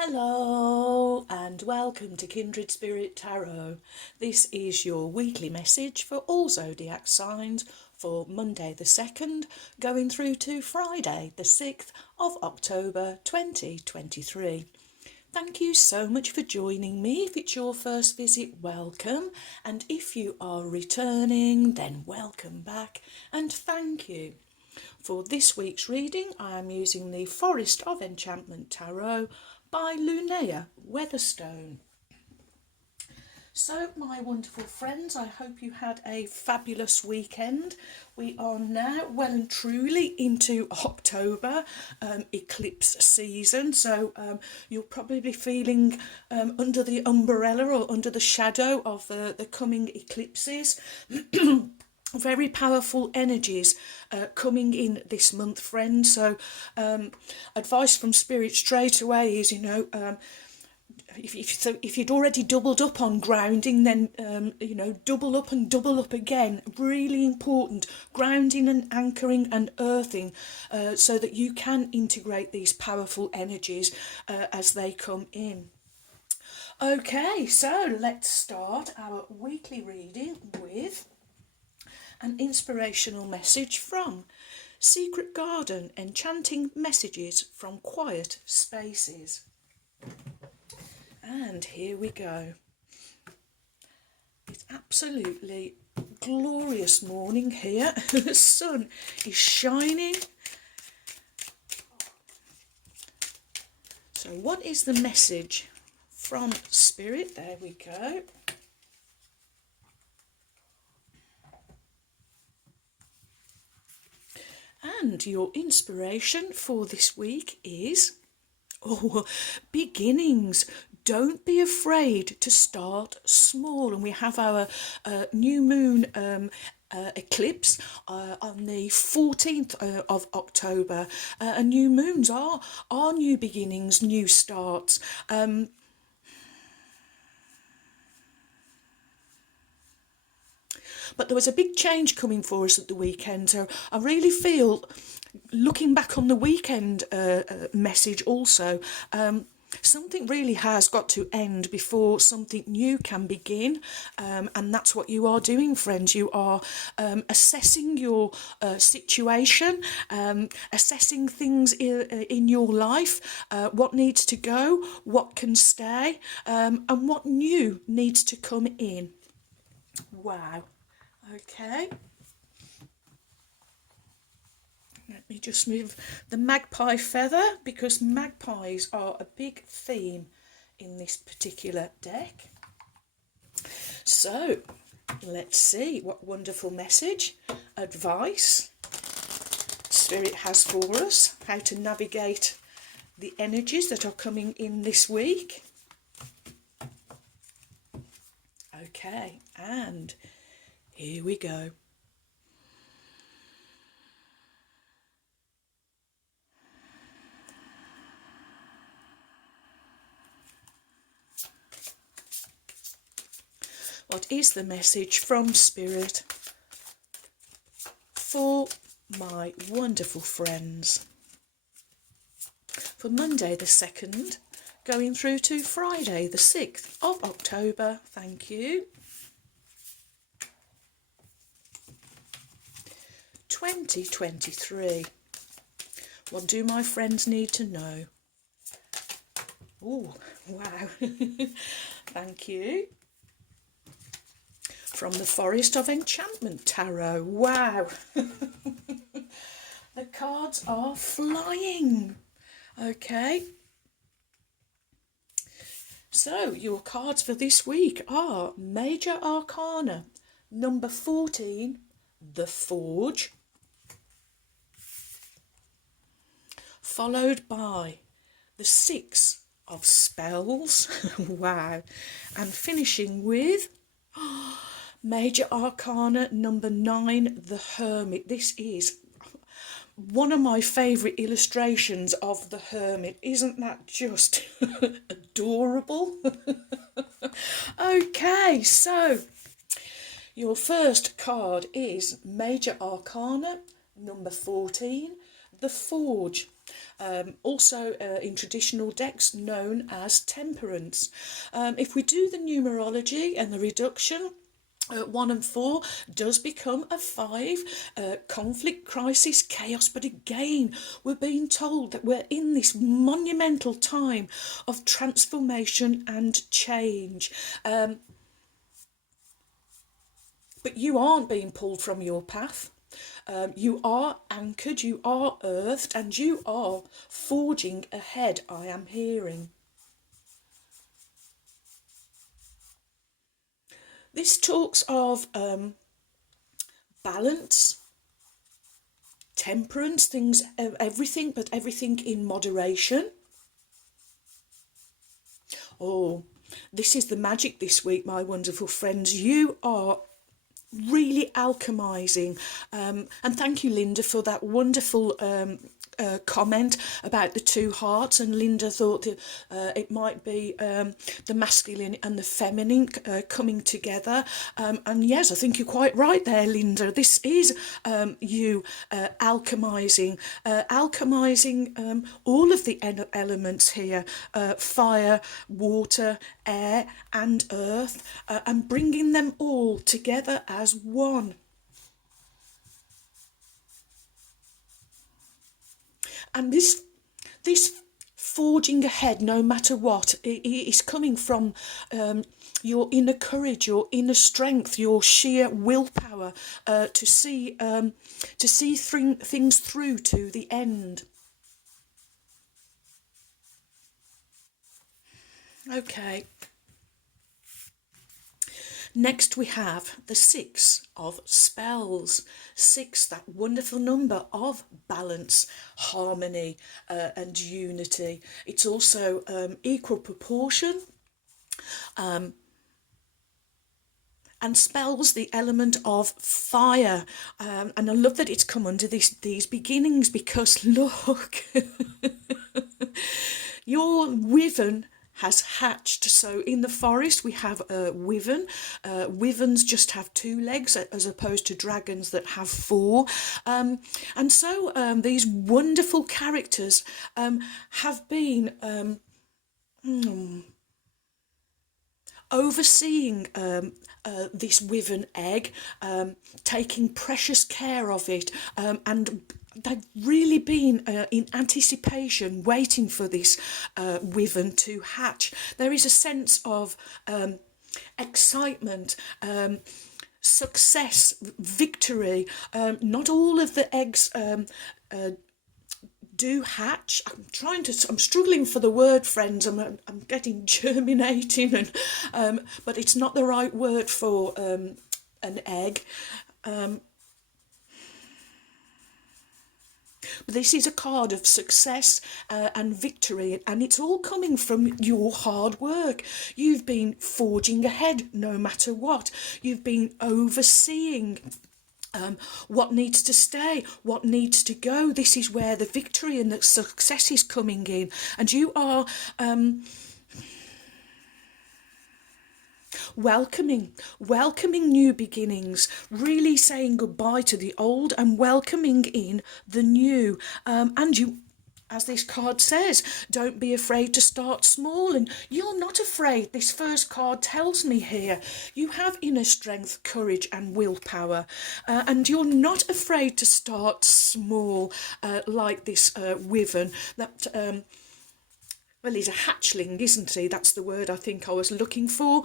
Hello and welcome to Kindred Spirit Tarot. This is your weekly message for all zodiac signs for Monday the 2nd going through to Friday the 6th of October 2023. Thank you so much for joining me. If it's your first visit, welcome, and if you are returning, then welcome back and thank you. For this week's reading, I am using the Forest of Enchantment Tarot by Lunea Weatherstone. So, my wonderful friends, I hope you had a fabulous weekend. We are now well and truly into October, eclipse season, so you'll probably be feeling under the umbrella or under the shadow of the coming eclipses. Very powerful energies coming in this month, friends. So advice from Spirit straight away is, if you'd already doubled up on grounding, then double up and double up again. Really important, grounding and anchoring and earthing, so that you can integrate these powerful energies as they come in. Okay, so let's start our weekly reading with an inspirational message from Secret Garden, Enchanting Messages from Quiet Spaces. And here we go. It's absolutely glorious morning here. The sun is shining. So what is the message from Spirit? There we go. And your inspiration for this week is beginnings. Don't be afraid to start small. And we have our new moon eclipse on the 14th of October. And new moons are new beginnings, new starts. But there was a big change coming for us at the weekend. So I really feel, looking back on the weekend message also, something really has got to end before something new can begin. And that's what you are doing, friends. You are assessing your situation, assessing things in your life, what needs to go, what can stay, and what new needs to come in. Wow. Okay, let me just move the magpie feather, because magpies are a big theme in this particular deck. So let's see what wonderful message, advice Spirit has for us, how to navigate the energies that are coming in this week. Okay, and here we go. What is the message from Spirit for my wonderful friends for Monday the 2nd going through to Friday the 6th of October? Thank you. 2023. What do my friends need to know? Oh, wow. Thank you. From the Forest of Enchantment Tarot. Wow. The cards are flying. Okay. So your cards for this week are Major Arcana, number 14, the Forge, followed by the Six of Spells. Wow. And finishing with Major Arcana number 9, the Hermit. This is one of my favourite illustrations of the Hermit. Isn't that just adorable? Okay, so your first card is Major Arcana number 14, the Forge. Also in traditional decks known as temperance. If we do the numerology and the reduction, 1 and 4 does become a 5, conflict, crisis, chaos. But again, we're being told that we're in this monumental time of transformation and change. But you aren't being pulled from your path. You are anchored, you are earthed, and you are forging ahead, I am hearing. This talks of balance, temperance, things, everything, but everything in moderation. Oh, this is the magic this week, my wonderful friends. You are really alchemizing. And thank you, Linda, for that wonderful comment about the 2 hearts. And Linda thought that it might be the masculine and the feminine coming together. And yes, I think you're quite right there, Linda. This is you alchemizing all of the elements here, fire, water, air and earth, and bringing them all together as one. And this forging ahead, no matter what, is coming from your inner courage, your inner strength, your sheer willpower to see things through to the end. Okay. Next we have the 6 of spells. 6, that wonderful number of balance, harmony and unity. It's also equal proportion. And spells the element of fire. And I love that it's come under these beginnings, because look, your wyvern has hatched. So in the forest we have a wyvern. Wyverns just have 2 legs as opposed to dragons that have 4. And so these wonderful characters have been overseeing this wyvern egg, taking precious care of it, and they've really been in anticipation, waiting for this wyvern to hatch. There is a sense of excitement, success, victory. Not all of the eggs do hatch. I'm struggling for the word, friends. I'm getting germinating, and but it's not the right word for an egg. But this is a card of success and victory, and it's all coming from your hard work. You've been forging ahead no matter what. You've been overseeing what needs to stay, what needs to go. This is where the victory and the success is coming in, and you are welcoming new beginnings, really saying goodbye to the old and welcoming in the new. And you, as this card says, don't be afraid to start small, and you're not afraid. This first card tells me here you have inner strength, courage and willpower, and you're not afraid to start small, like this wyvern that well, he's a hatchling, isn't he? That's the word I think I was looking for.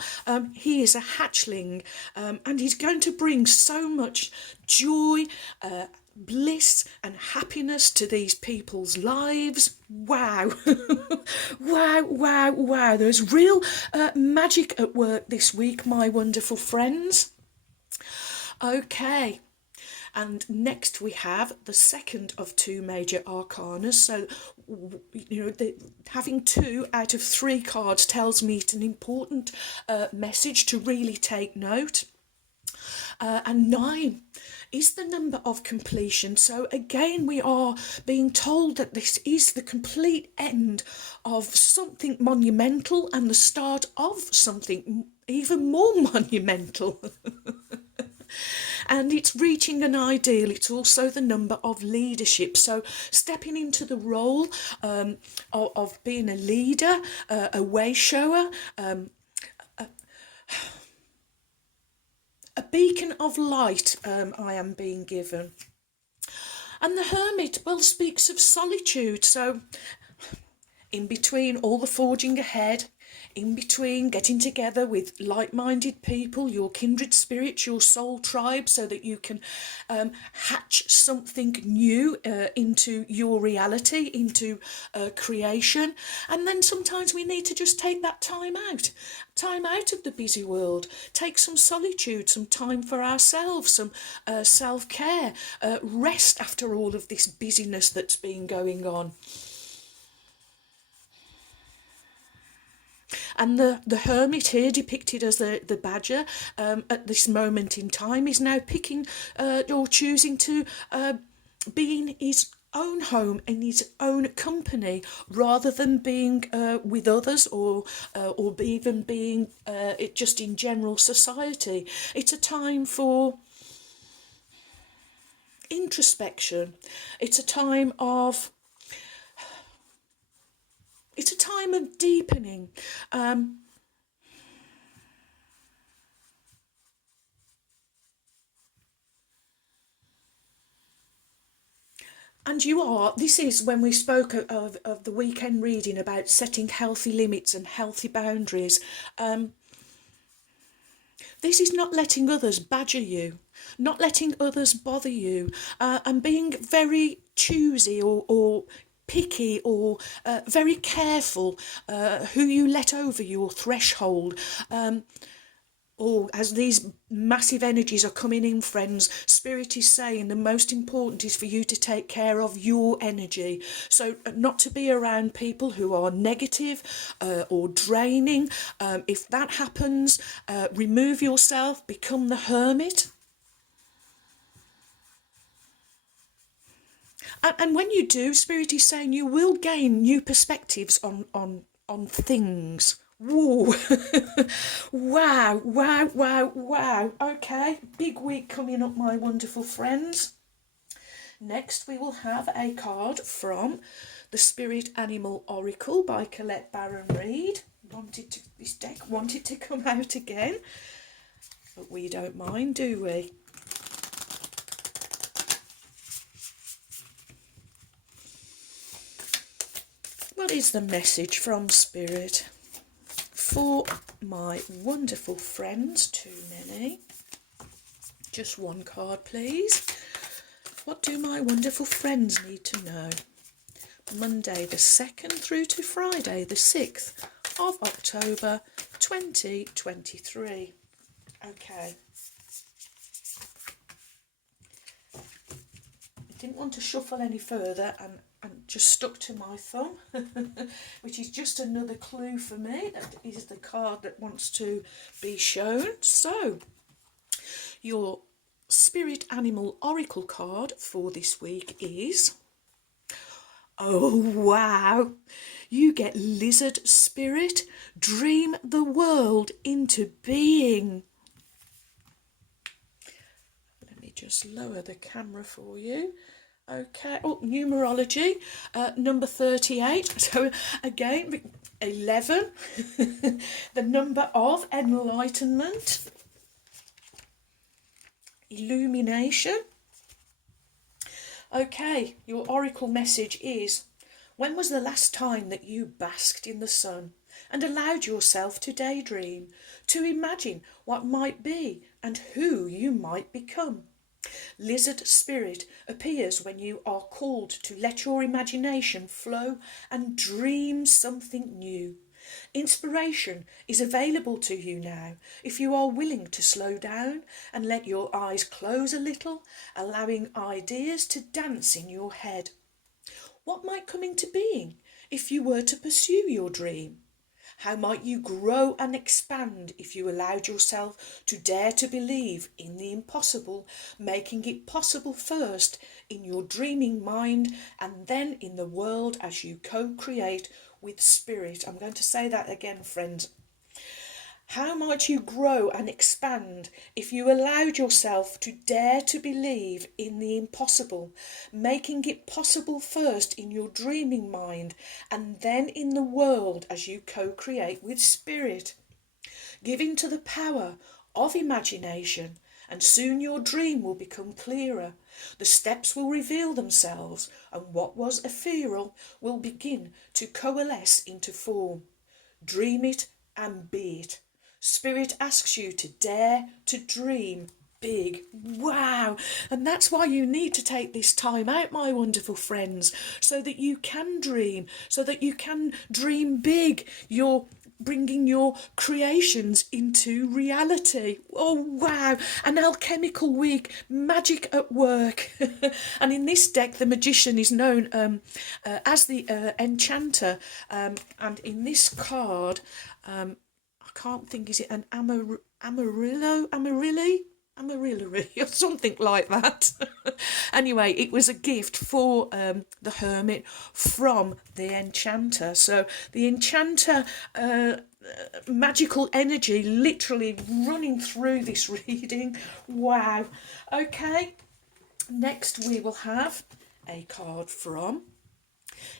He is a hatchling, and he's going to bring so much joy, bliss and happiness to these people's lives. Wow. Wow. There's real magic at work this week, my wonderful friends. Okay. And next we have the second of 2 major arcana. So, you know, having 2 out of 3 cards tells me it's an important message to really take note. And 9 is the number of completion. So again, we are being told that this is the complete end of something monumental and the start of something even more monumental. And it's reaching an ideal. It's also the number of leadership. So stepping into the role of being a leader, a way shower, a beacon of light, I am being given. And the Hermit, well, speaks of solitude. So in between all the forging ahead, in between getting together with like-minded people, your kindred spirits, your soul tribe, so that you can hatch something new into your reality, into creation. And then sometimes we need to just take that time out of the busy world, take some solitude, some time for ourselves, some self-care, rest after all of this busyness that's been going on. And the hermit here, depicted as the badger, at this moment in time, is now picking or choosing to be in his own home, in his own company, rather than being with others, or even being it just in general society. It's a time for introspection. It's a time of deepening. And this is when we spoke of the weekend reading about setting healthy limits and healthy boundaries. This is not letting others badger you, not letting others bother you, and being very choosy or picky, or very careful who you let over your threshold. Or as these massive energies are coming in, friends, Spirit is saying the most important is for you to take care of your energy. So not to be around people who are negative or draining. If that happens, remove yourself, become the hermit. And when you do, Spirit is saying you will gain new perspectives on things. Whoa. Wow. Okay, big week coming up, my wonderful friends. Next, we will have a card from the Spirit Animal Oracle by Colette Baron Reid. This deck wanted to come out again, but we don't mind, do we? What is the message from Spirit for my wonderful friends? Too many. Just one card, please. What do my wonderful friends need to know? Monday the 2nd through to Friday the 6th of October 2023. Okay. I didn't want to shuffle any further and just stuck to my thumb, which is just another clue for me. That is the card that wants to be shown. So, your Spirit Animal Oracle card for this week is... Oh, wow! You get Lizard Spirit. Dream the world into being. Let me just lower the camera for you. Okay, numerology, number 38, so again, 11, the number of enlightenment, illumination. Okay, your oracle message is, when was the last time that you basked in the sun and allowed yourself to daydream, to imagine what might be and who you might become? Lizard Spirit appears when you are called to let your imagination flow and dream something new. Inspiration is available to you now if you are willing to slow down and let your eyes close a little, allowing ideas to dance in your head. What might come into being if you were to pursue your dream? How might you grow and expand if you allowed yourself to dare to believe in the impossible, making it possible first in your dreaming mind and then in the world as you co-create with Spirit? I'm going to say that again, friends. How might you grow and expand if you allowed yourself to dare to believe in the impossible, making it possible first in your dreaming mind and then in the world as you co-create with spirit? Give in to the power of imagination, and soon your dream will become clearer. The steps will reveal themselves, and what was ethereal will begin to coalesce into form. Dream it and be it. Spirit asks you to dare to dream big. Wow. And that's why you need to take this time out, my wonderful friends, so that you can dream, so that you can dream big. You're bringing your creations into reality. Oh, wow. An alchemical week, magic at work. And in this deck, the magician is known as the enchanter. And in this card, I can't think, is it an Amarillo or something like that. Anyway, it was a gift for the hermit from the enchanter. So the enchanter magical energy literally running through this reading. Wow. Okay, next we will have a card from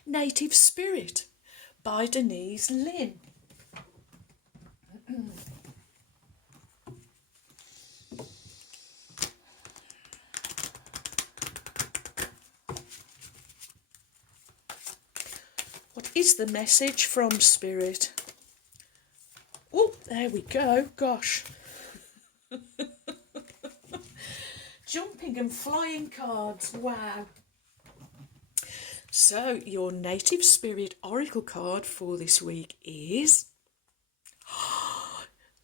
Native Spirit by Denise Lynn. What is the message from Spirit? Oh, there we go. Gosh. Jumping and flying cards. Wow. So, your Native Spirit Oracle card for this week is...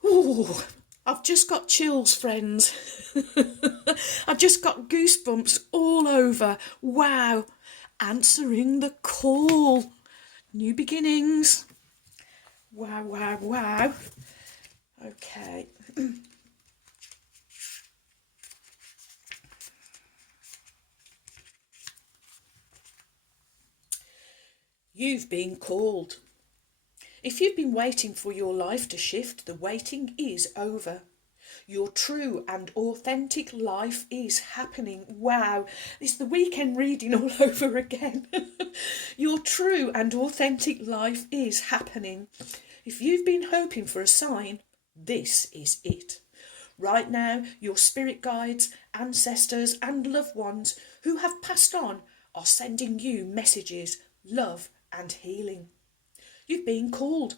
Oh, I've just got chills, friends. I've just got goosebumps all over. Wow. Answering the call. New beginnings. Wow, wow, wow. Okay. You've been called. If you've been waiting for your life to shift, the waiting is over. Your true and authentic life is happening. Wow, it's the weekend reading all over again. Your true and authentic life is happening. If you've been hoping for a sign, this is it. Right now, your spirit guides, ancestors and loved ones who have passed on are sending you messages, love and healing. You've been called,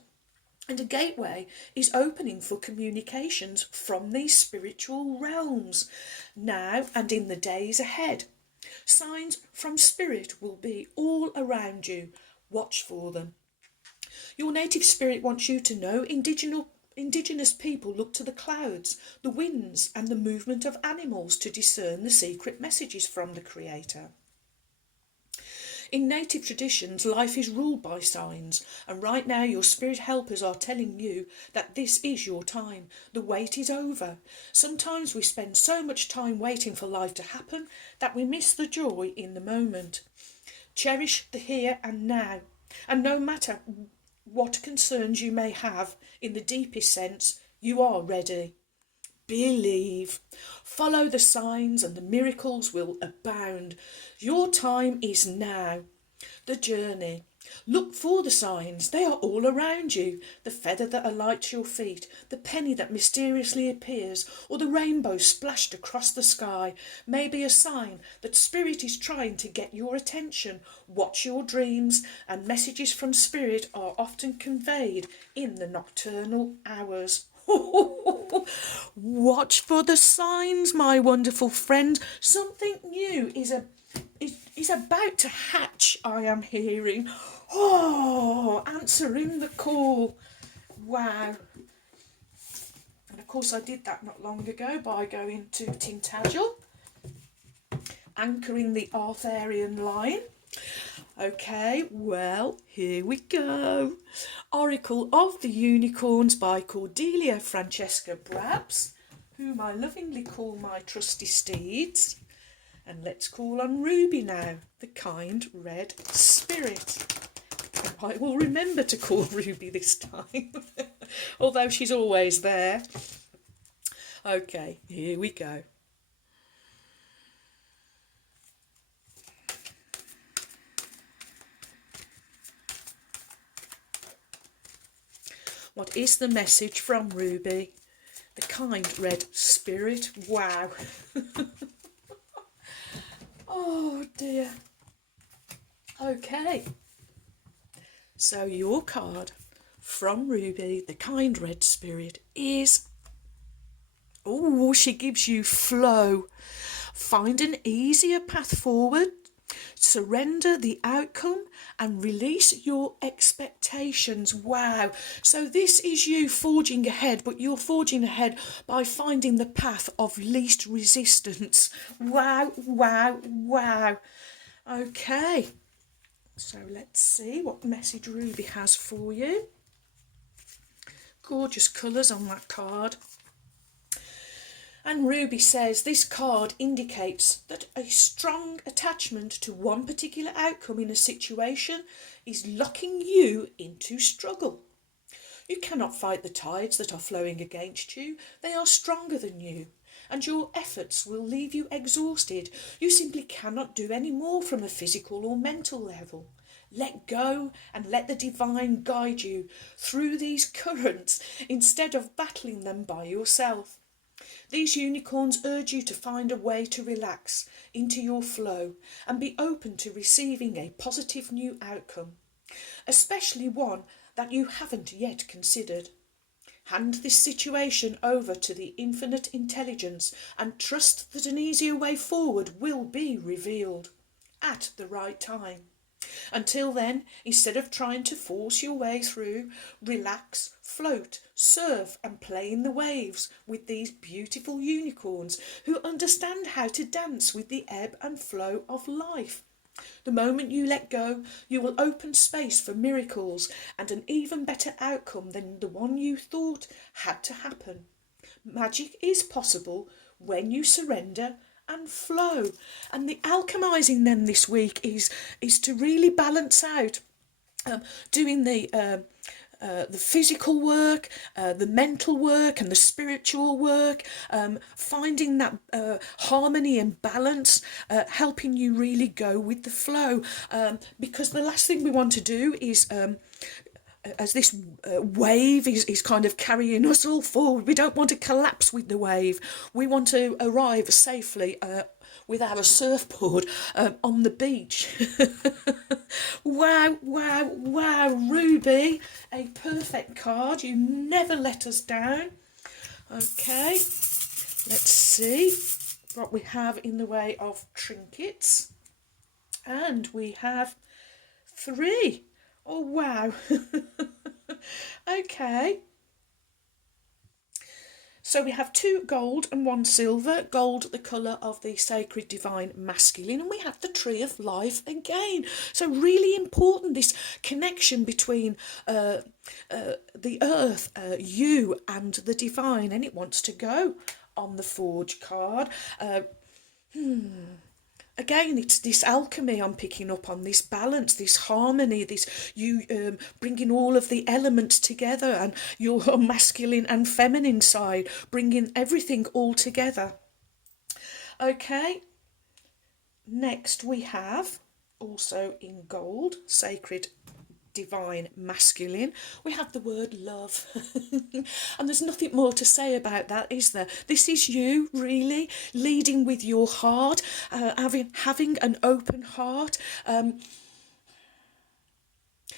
and a gateway is opening for communications from these spiritual realms now and in the days ahead. Signs from Spirit will be all around you. Watch for them. Your native spirit wants you to know Indigenous people look to the clouds, the winds and the movement of animals to discern the secret messages from the Creator. In native traditions, life is ruled by signs, and right now your spirit helpers are telling you that this is your time. The wait is over. Sometimes we spend so much time waiting for life to happen that we miss the joy in the moment. Cherish the here and now, and no matter what concerns you may have, in the deepest sense, you are ready. Believe. Follow the signs and the miracles will abound. Your time is now. The journey. Look for the signs. They are all around you. The feather that alights your feet, the penny that mysteriously appears, or the rainbow splashed across the sky may be a sign that Spirit is trying to get your attention. Watch your dreams, and messages from Spirit are often conveyed in the nocturnal hours. Watch for the signs, my wonderful friend. Something new is about to hatch, I am hearing. Oh, answering the call. Wow. And of course I did that not long ago by going to Tintagel, anchoring the Arthurian line. Okay, well, here we go. Oracle of the Unicorns by Cordelia Francesca Brabs, whom I lovingly call my trusty steeds. And let's call on Ruby now, the kind red spirit. And I will remember to call Ruby this time. although she's always there. Okay, here we go. What is the message from Ruby? The kind red spirit. Wow. Oh dear. Okay. So your card from Ruby, the kind red spirit, is... oh, she gives you flow. Find an easier path forward. Surrender the outcome and release your expectations. Wow. So this is you forging ahead, but you're forging ahead by finding the path of least resistance. Wow, wow, wow. Okay. So let's see what message Ruby has for you. Gorgeous colours on that card. And Ruby says this card indicates that a strong attachment to one particular outcome in a situation is locking you into struggle. You cannot fight the tides that are flowing against you. They are stronger than you, and your efforts will leave you exhausted. You simply cannot do any more from a physical or mental level. Let go and let the divine guide you through these currents instead of battling them by yourself. These unicorns urge you to find a way to relax into your flow and be open to receiving a positive new outcome, especially one that you haven't yet considered. Hand this situation over to the infinite intelligence and trust that an easier way forward will be revealed at the right time. Until then, instead of trying to force your way through, relax, float, surf and play in the waves with these beautiful unicorns who understand how to dance with the ebb and flow of life. The moment you let go, you will open space for miracles and an even better outcome than the one you thought had to happen. Magic is possible when you surrender and flow. And the alchemizing then this week is to really balance out doing the physical work, the mental work and the spiritual work, finding that harmony and balance, helping you really go with the flow, because the last thing we want to do is as this wave is kind of carrying us all forward, we don't want to collapse with the wave. We want to arrive safely with our surfboard on the beach. Wow, wow, wow, Ruby, a perfect card. You never let us down. Okay, let's see what we have in the way of trinkets. And we have 3. Oh, wow. Okay. So we have 2 gold and 1 silver. Gold, the colour of the sacred divine masculine. And we have the tree of life again. So really important, this connection between the earth, you and the divine. And it wants to go on the forge card. Again, it's this alchemy I'm picking up on, this balance, this harmony, this you bringing all of the elements together and your masculine and feminine side, bringing everything all together. Okay, next we have, also in gold, sacred divine masculine, we have the word love. And there's nothing more to say about that, is there? This is you really leading with your heart, having an open heart,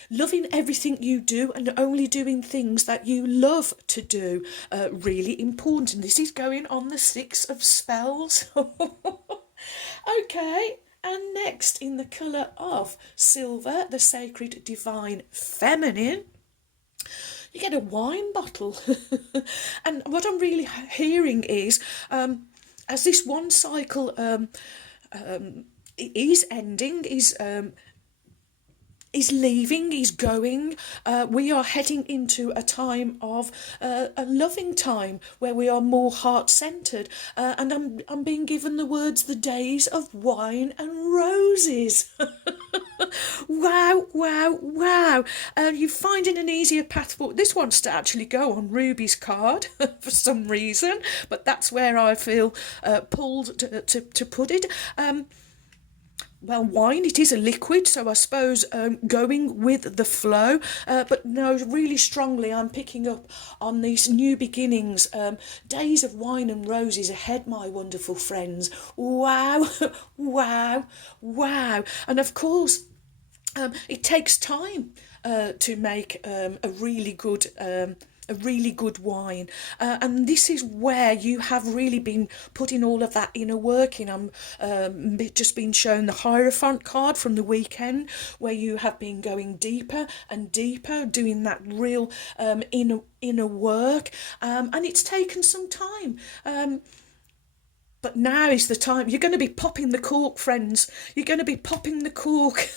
loving everything you do and only doing things that you love to do. Really important. And this is going on the 6 of spells. Okay. And next, in the colour of silver, the sacred divine feminine, you get a wine bottle. And what I'm really hearing is, as this one cycle is ending, is is leaving, is going. We are heading into a time of a loving time where we are more heart-centered. And I'm being given the words, the days of wine and roses. Wow, wow, wow. You're finding an easier path forward. This wants to actually go on Ruby's card for some reason, but that's where I feel pulled to put it. Well, wine, it is a liquid, so I suppose going with the flow. But no, really strongly, I'm picking up on these new beginnings. Days of wine and roses ahead, my wonderful friends. Wow, wow, wow. And of course, it takes time to make a really good wine, and this is where you have really been putting all of that inner work in. I'm just been shown the Hierophant card from the weekend, where you have been going deeper and deeper, doing that real inner work, and it's taken some time. But now is the time. You're going to be popping the cork, friends. You're going to be popping the cork.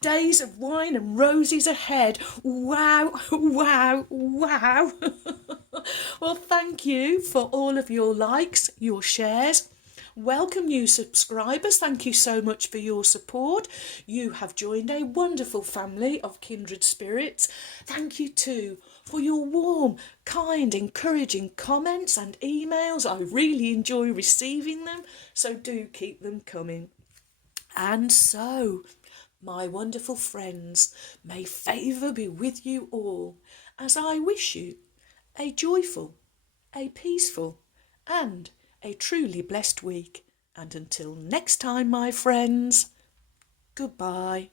Days of wine and roses ahead. Wow, wow, wow. Well, thank you for all of your likes, your shares. Welcome, new subscribers. Thank you so much for your support. You have joined a wonderful family of kindred spirits. Thank you too for your warm, kind, encouraging comments and emails. I really enjoy receiving them, so do keep them coming. And so, my wonderful friends, may favour be with you all, as I wish you a joyful, a peaceful, and a truly blessed week. And until next time, my friends, goodbye.